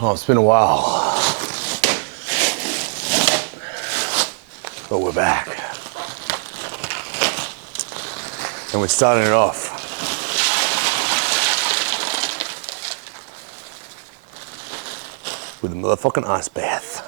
Oh, it's been a while, but we're back. And we're starting it off with a motherfucking ice bath.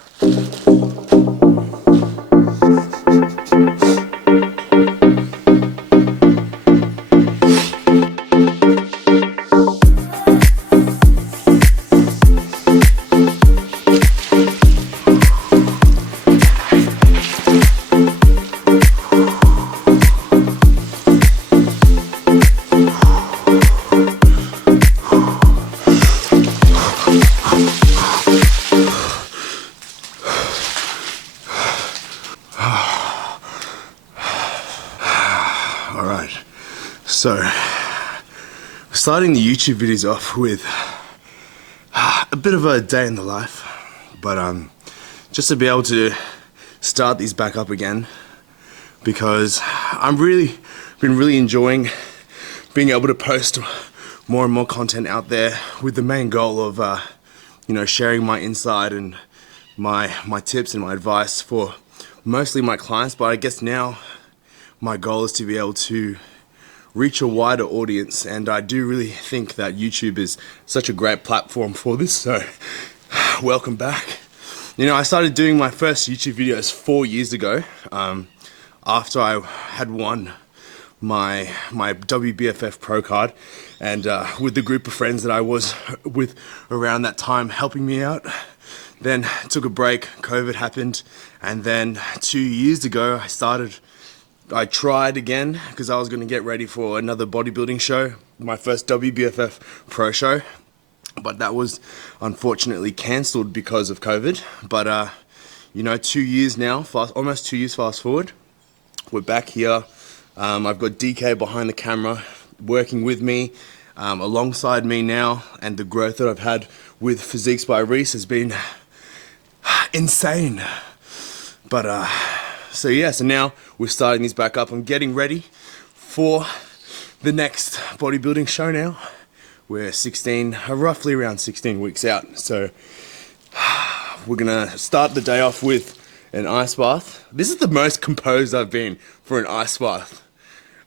So, starting the YouTube videos off with a bit of a day in the life, but just to be able to start these back up again, because I'm been really enjoying being able to post more and more content out there with the main goal of you know, sharing my insight and my tips and my advice for mostly my clients. But I guess now my goal is to be able to reach a wider audience, and I do really think that YouTube is such a great platform for this, so welcome back. You know, I started doing my first YouTube videos 4 years ago, after I had won my WBFF Pro card, and with the group of friends that I was with around that time helping me out. Then took a break, COVID happened, and then 2 years ago I tried again because I was going to get ready for another bodybuilding show, my first WBFF Pro show, but that was unfortunately cancelled because of COVID. But you know, 2 years now, almost 2 years fast forward, we're back here. I've got DK behind the camera working with me, alongside me now, and the growth that I've had with Physiques by Reese has been insane. But so yeah, so now we're starting these back up. I'm getting ready for the next bodybuilding show now. We're roughly around 16 weeks out. So we're gonna start the day off with an ice bath. This is the most composed I've been for an ice bath,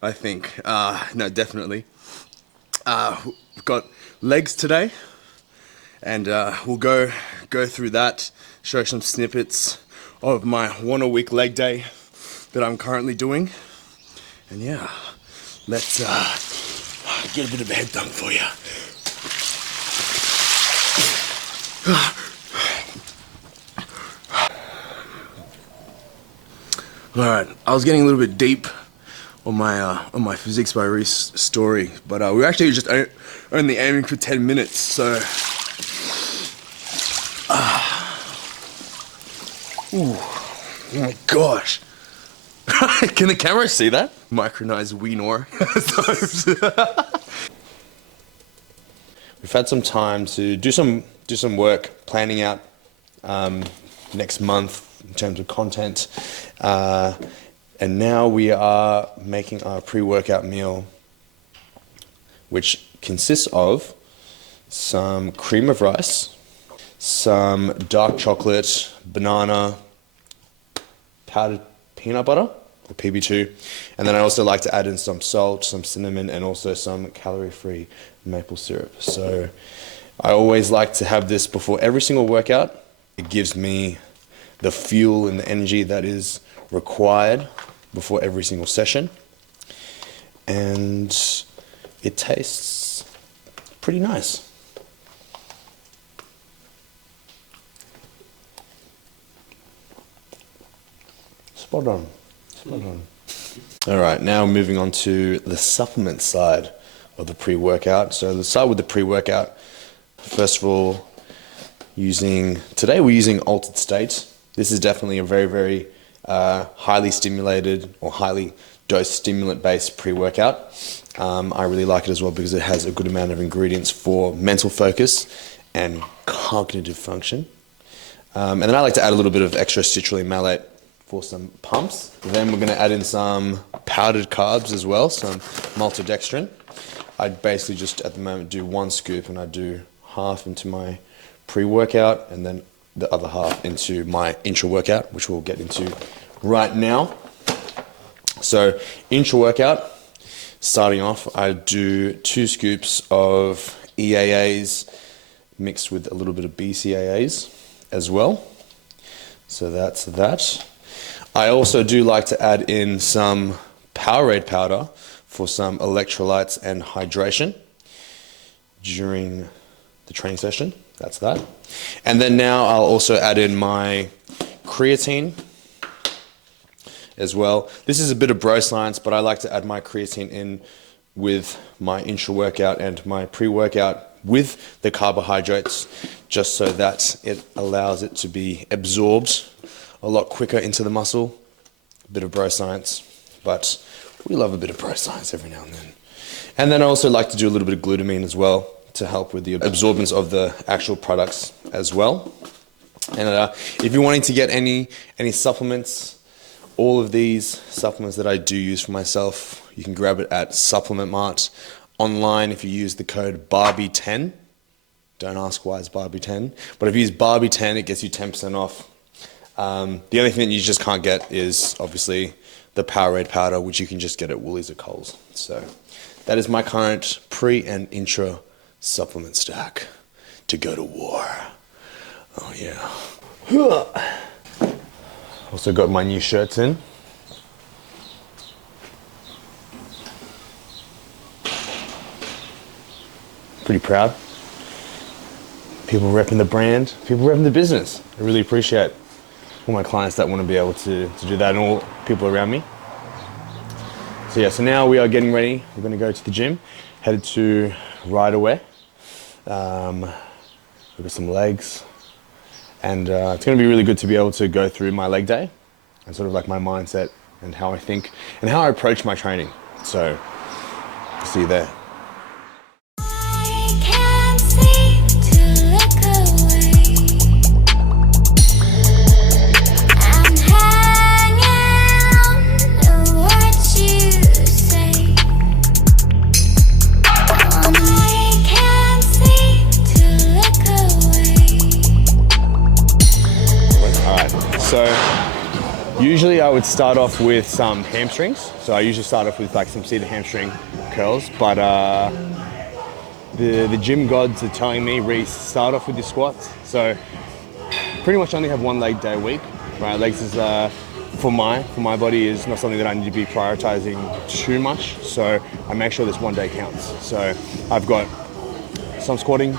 I think. No, definitely. We've got legs today, and we'll go through that, show some snippets of my 1 a week leg day that I'm currently doing. And yeah, let's get a bit of a head dunk for you. Alright, I was getting a little bit deep on my Physiques by Reese story, but we're actually just only aiming for 10 minutes, so ooh, oh my gosh. Can the camera see that? Micronized wiener. We've had some time to do some work planning out next month in terms of content, and now we are making our pre-workout meal, which consists of some cream of rice, some dark chocolate, banana, powdered peanut butter, or PB2, and then I also like to add in some salt, some cinnamon, and also some calorie-free maple syrup. So I always like to have this before every single workout. It gives me the fuel and the energy that is required before every single session, and it tastes pretty nice. Spot on. Spot on. All right, now moving on to the supplement side of the pre-workout. So let's start with the pre-workout. First of all, today we're using Altered State. This is definitely a very, very highly stimulated or highly dosed stimulant-based pre-workout. I really like it as well because it has a good amount of ingredients for mental focus and cognitive function. And then I like to add a little bit of extra citrulline malate for some pumps. Then we're going to add in some powdered carbs as well, some maltodextrin. I basically just at the moment do 1 scoop, and I do half into my pre-workout, and then the other half into my intra-workout, which we'll get into right now. So intra-workout, starting off, I do 2 scoops of EAAs mixed with a little bit of BCAAs as well. So that's that. I also do like to add in some Powerade powder for some electrolytes and hydration during the training session. That's that. And then now I'll also add in my creatine as well. This is a bit of bro science, but I like to add my creatine in with my intra-workout and my pre-workout with the carbohydrates, just so that it allows it to be absorbed a lot quicker into the muscle. A bit of bro science, but we love a bit of bro science every now and then. And then I also like to do a little bit of glutamine as well to help with the absorbance of the actual products as well. And if you're wanting to get any supplements, all of these supplements that I do use for myself, you can grab it at Supplement Mart. Online, if you use the code Barbie10, don't ask why it's Barbie10, but if you use Barbie10, it gets you 10% off. The only thing that you just can't get is obviously the Powerade powder, which you can just get at Woolies or Coles. So that is my current pre and intra supplement stack to go to war. Oh yeah. Also got my new shirts in. Pretty proud. People repping the brand, people repping the business. I really appreciate all my clients that want to be able to do that, and all people around me. So yeah, so now we are getting ready. We're going to go to the gym, headed to Riderwear. We've got some legs, and it's going to be really good to be able to go through my leg day and sort of like my mindset and how I think and how I approach my training. So see you there. So usually I would start off with some hamstrings. So I usually start off with like some seated hamstring curls, but the gym gods are telling me, Reese, start off with your squats. So pretty much only have 1 leg day a week. Right, legs is for my body is not something that I need to be prioritizing too much. So I make sure this 1 day counts. So I've got some squatting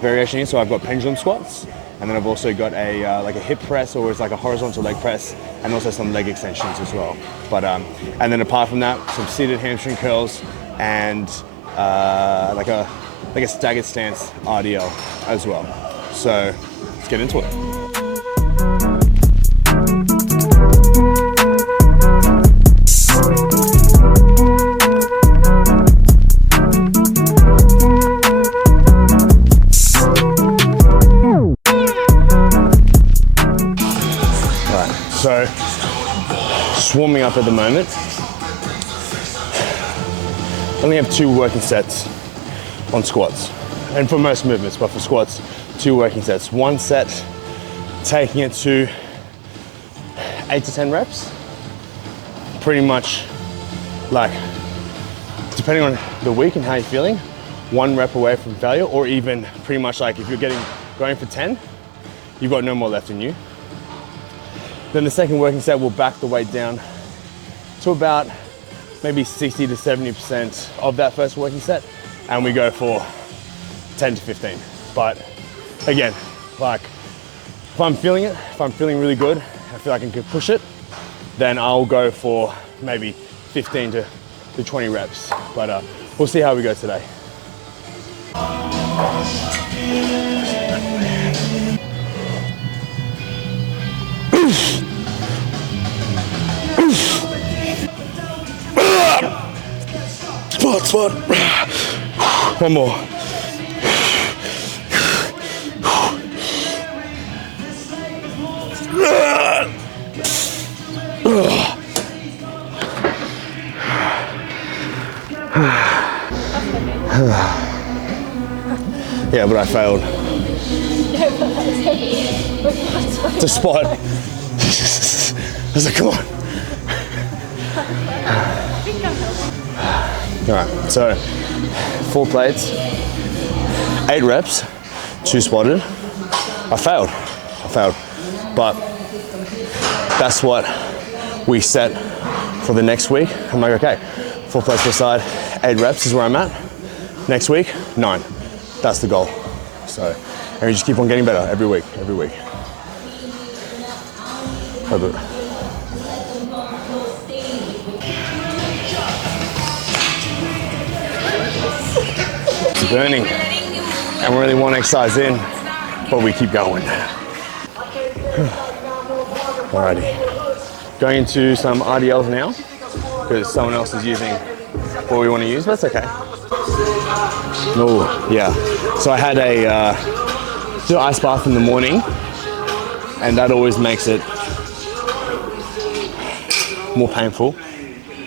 variation here. So I've got pendulum squats. And then I've also got a like a hip press, or it's like a horizontal leg press, and also some leg extensions as well. But and then apart from that, some seated hamstring curls and like a staggered stance RDL as well. So let's get into it. So, just warming up at the moment. Only have 2 working sets on squats, and for most movements, but for squats, 2 working sets. 1 set, taking it to 8 to 10 reps. Pretty much, like, depending on the week and how you're feeling, 1 rep away from failure, or even pretty much like if you're going for 10, you've got no more left in you. Then the second working set will back the weight down to about maybe 60 to 70% of that first working set, and we go for 10 to 15. But again, like if I'm feeling it, if I'm feeling really good, I feel like I can push it, then I'll go for maybe 15 to 20 reps. But we'll see how we go today. Spot. 1 more. Yeah, but I failed. to spot. I was like, come on. All right, so 4 plates, 8 reps, 2 squatted. I failed, but that's what we set for the next week. I'm like, okay, 4 plates per side, 8 reps is where I'm at. Next week, 9. That's the goal. So, and we just keep on getting better every week. Hold it. It's burning, and we're only 1 exercise in, but we keep going. Alrighty, going into some RDLs now, because someone else is using what we want to use, but that's okay. Oh, yeah. So I had a ice bath in the morning, and that always makes it more painful.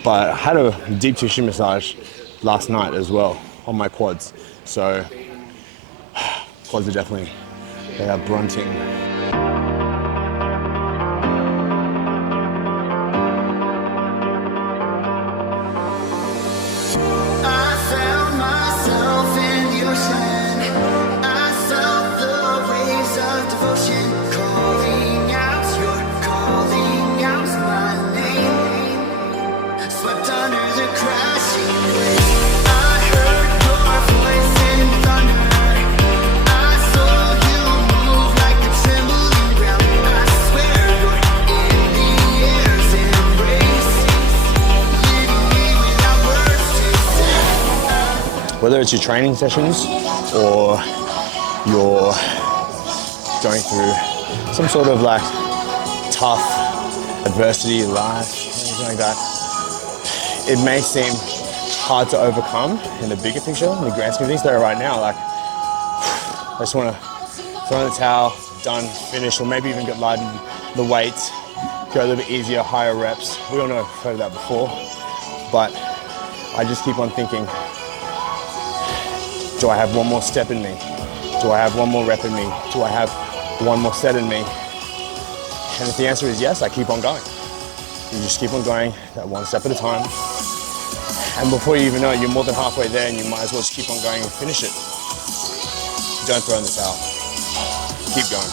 But I had a deep tissue massage last night as well on my quads. So quads are definitely, they are brunting. Whether it's your training sessions or you're going through some sort of like tough adversity in life, anything like that, it may seem hard to overcome in the bigger picture, in the grand scheme of things. There right now, like, I just want to throw in the towel, done, finish, or maybe even get lighten the weights, go a little bit easier, higher reps. We all know I've heard of that before, but I just keep on thinking, do I have one more step in me? Do I have one more rep in me? Do I have one more set in me? And if the answer is yes, I keep on going. You just keep on going, that one step at a time. And before you even know it, you're more than halfway there, and you might as well just keep on going and finish it. Don't throw in the towel. Keep going.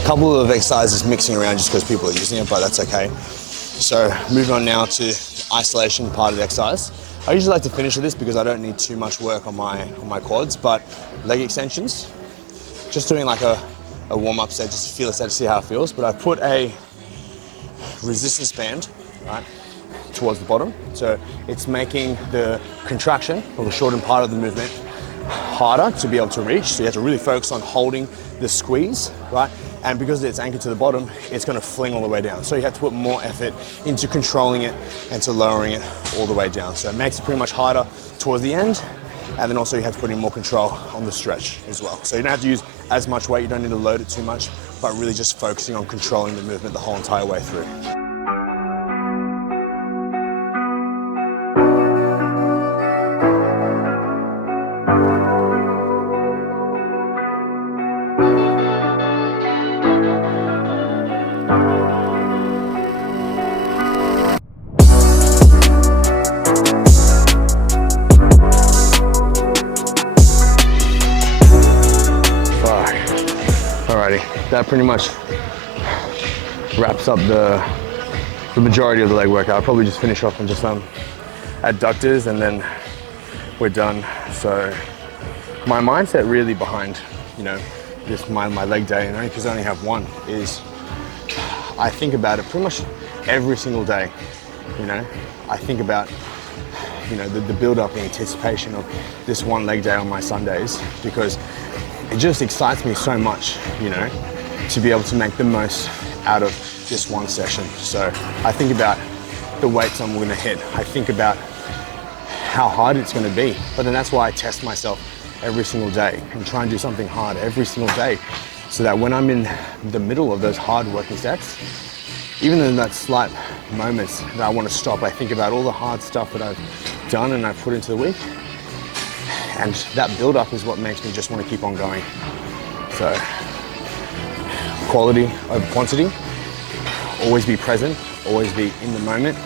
A couple of exercises mixing around just because people are using it, but that's okay. So moving on now to the isolation part of the exercise. I usually like to finish with this because I don't need too much work on my quads, but leg extensions, just doing like a warm-up set, just to feel a set, to see how it feels. But I put a resistance band, right, towards the bottom. So it's making the contraction, or the shortened part of the movement, harder to be able to reach. So you have to really focus on holding the squeeze, right? And because it's anchored to the bottom, it's gonna fling all the way down. So you have to put more effort into controlling it and to lowering it all the way down. So it makes it pretty much harder towards the end. And then also you have to put in more control on the stretch as well. So you don't have to use as much weight, you don't need to load it too much, but really just focusing on controlling the movement the whole entire way through. That pretty much wraps up the majority of the leg workout. I'll probably just finish off on just some adductors and then we're done. So my mindset really behind, you know, this my leg day, and only because I only have one, is I think about it pretty much every single day. You know, I think about, you know, the build up and anticipation of this one leg day on my Sundays, because it just excites me so much, you know, to be able to make the most out of this one session. So I think about the weights I'm gonna hit. I think about how hard it's gonna be. But then that's why I test myself every single day and try and do something hard every single day, so that when I'm in the middle of those hard working sets, even in that slight moments that I wanna stop, I think about all the hard stuff that I've done and I've put into the week. And that build up is what makes me just wanna keep on going. So quality over quantity. Always be present, always be in the moment,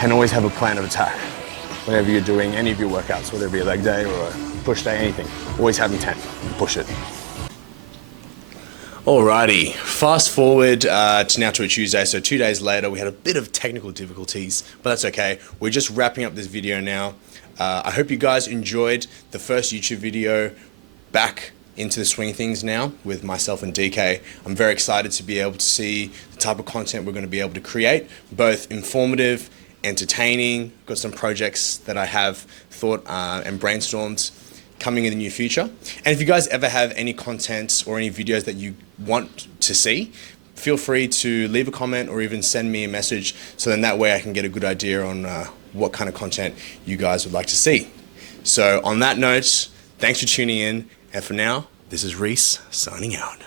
and always have a plan of attack. Whenever you're doing any of your workouts, whether it be a leg day or a push day, anything, always have intent and push it. Alrighty, fast forward to now to a Tuesday, so 2 days later. We had a bit of technical difficulties, but that's okay. We're just wrapping up this video now. I hope you guys enjoyed the first YouTube video back into the swing of things now with myself and DK. I'm very excited to be able to see the type of content we're going to be able to create, both informative, entertaining. Got some projects that I have thought and brainstormed coming in the near future. And if you guys ever have any content or any videos that you want to see, feel free to leave a comment or even send me a message, so then that way I can get a good idea on what kind of content you guys would like to see. So on that note, thanks for tuning in, and for now, this is Reese signing out.